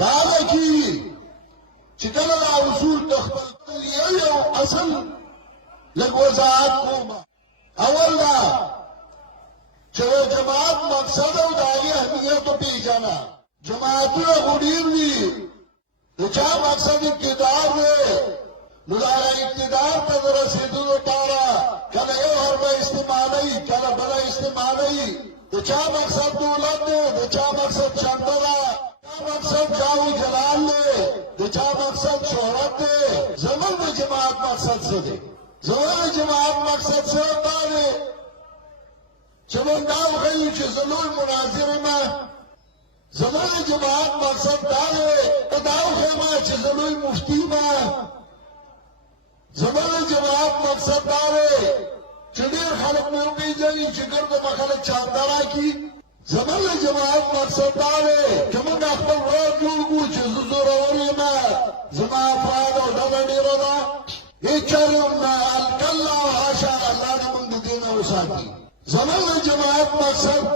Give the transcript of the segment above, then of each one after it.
دعوه کی چکل دا اصول تخبر یو اصل لگ وضاحت کوما اول دا چلو جماعت مقصد او داغی اہمیت و پیجانا جماعتو غدیر دی چا مقصد اقتدار دے مدارا اقتدار تا رسیدو دو پارا کل ایو حرب استعمالی کل بلا استعمالی چا مقصد دولت دے چا مقصد چندرہ مقصد جاؤ جلال دے چا مقصد شہرت دے زمن میں جماعت مقصد سے دے زمن جماعت مقصد سے ہوتا دے چمن داو خیو چھ ظلول مناظر میں زمن جماعت مقصد دے داو خیمہ چھ ظلول مفتی میں زمن جماعت مقصد دے چنیر خلق میں بھی جائی چکر کو مخلق چاندارا کی زمن جماعت مقصد دارے کمنگ اخبر روز جوگو چیز زوروری میں زمان افراد و ڈبنی رضا ایچاریم میں الکلہ و حاشا اللہ نے منگ دینا وساکی زمن جماعت مقصد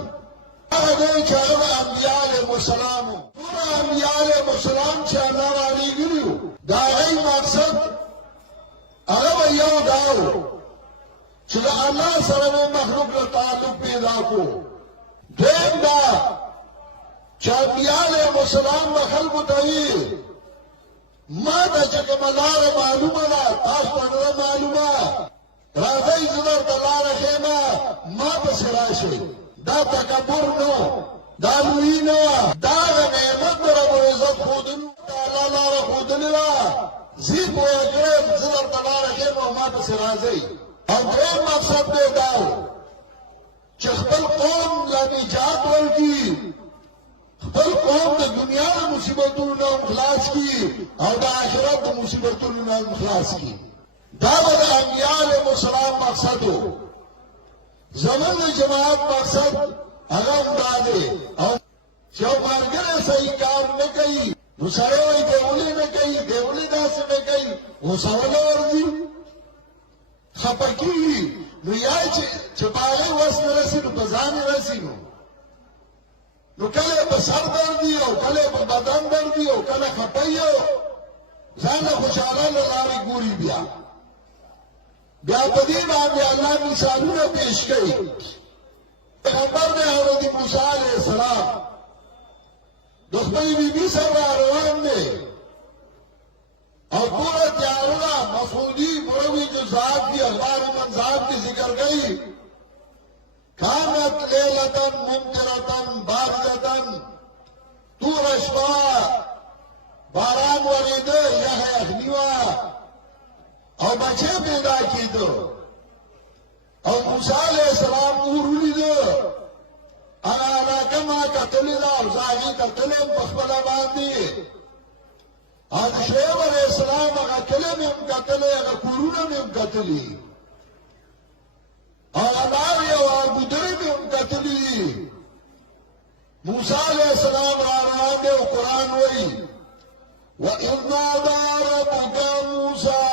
آگے چاہو انبیاء علیہ السلام پورا انبیاء علیہ السلام چھے اللہ علی گریو داغی مقصد اگر یو داو چھے اللہ سرم مخلوق تعلق پیدا کو دین دا چاہتیال مسلمان بخلق تاویر ما دا چکم اللہ معلوم دا تاس پڑھنا معلوم رافعی زدر دلار خیمہ ما پسراشے دا تکبر نو دا لوئی نو دا نعمت رب العزت خودنو دا اللہ لار خودنو زید و اگرم زدر دلار خیمہ ما پسراشے اور دین مقصد دے داو خپل قوم لا نجات ورکی خپل قوم دا دنیا دا مصیبتون نام خلاص کی اور دا آخرت دا مصیبتون نام خلاص کی دعوت انبیاء علیہ السلام مقصد ہو زمن جماعت مقصد اغم دادے اور چو مارگر صحیح کام میں کئی نسائے ہوئی دیولی میں کئی دیولی دا سے میں کئی وہ سوالہ ورزی خپکی نو یا چپاگئی وصل رسی نو بزانی رسی نو کلے با سر دردی ہو کلے با بدن دردی ہو کلے خپئی ہو زانا خوشحالا لگاری گوری بیا بدین آمی اللہ مثالوں نے پیش گئی پیغمبر نے حضرت موسیٰ علیہ السلام دخبری بی بی سر روان نے اور پورا تیارنا مفہودی مروی جو ذات کی اخبار من ذات کی ذکر گئی کانت لیلتن ممترتن باردتن تور اشبا باران ورید یخ اخنیوا اور بچے پیدا کی دو اور موسیٰ علیہ السلام اورولی دو انا کما قتلی دا افزاگی قتلیم پخبلا باندی اور شعیب علیہ السلام اگر کلے میں ہم قتلے اگر قرون میں ہم قتلی اور اللہ اور بدر میں ہم قتلی موسیٰ علیہ السلام را دے قرآن ہوئی وَإِذْ نَادَىٰ رَبُّكَ مُوسَىٰ